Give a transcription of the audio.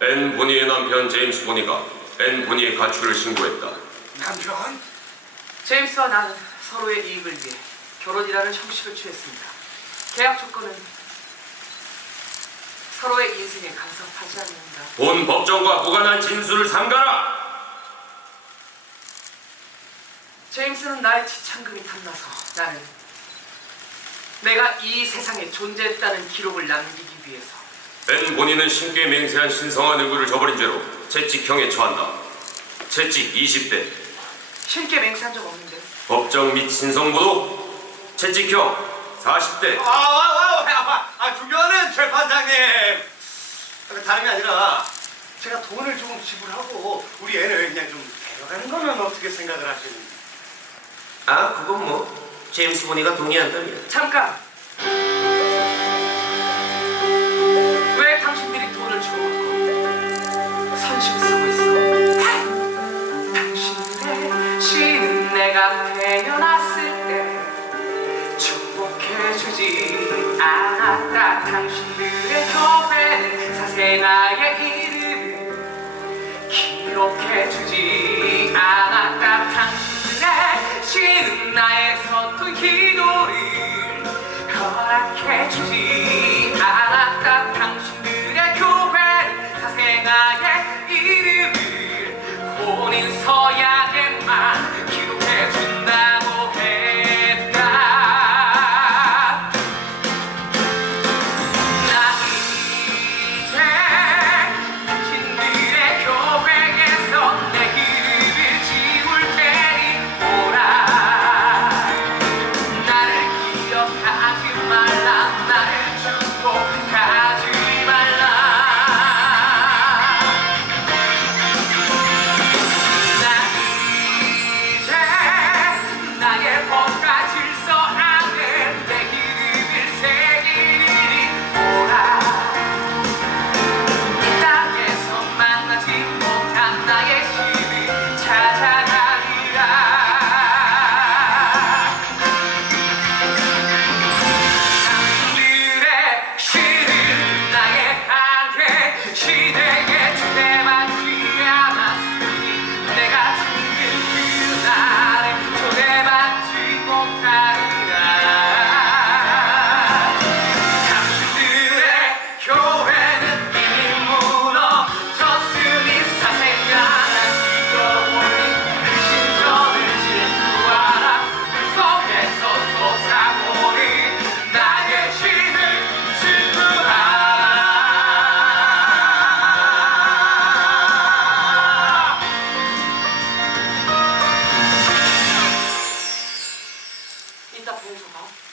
앤 보니의 남편 제임스 보니가 앤 보니의 가출을 신고했다. 남편? 제임스와 나는 서로의 이익을 위해 결혼이라는 형식을 취했습니다. 계약 조건은 서로의 인생에 간섭하지 않는다. 본 법정과 무관한 진술을 삼가라. 제임스는 나의 지창금이 탐나서 나는 내가 이 세상에 존재했다는 기록을 남기기 위해서 앤 보니는 신께 맹세한 신성한 의무를 저버린 죄로 채찍형에 처한다. 채찍 20대. 신께 맹세한 적 없는데 법정 및 신성보도 채찍형 40대. 아, 아, 아, 아, 아, 존경하는 재판장님. 아, 다름이 아니라 제가 돈을 좀 지불하고 우리 애를 그냥 좀 데려가는 거면 어떻게 생각을 하시는지. 아, 그건 뭐 제임스 보니가 동의한다면 잠깐 내가 태어났을 때 축복해주지 않았다. 당신들의 교회는 사생아의 이름을 기록해주지 않았다. 당신들의 쉬는 나의 서툰 기도를 허락해주지 다 보여줘봐.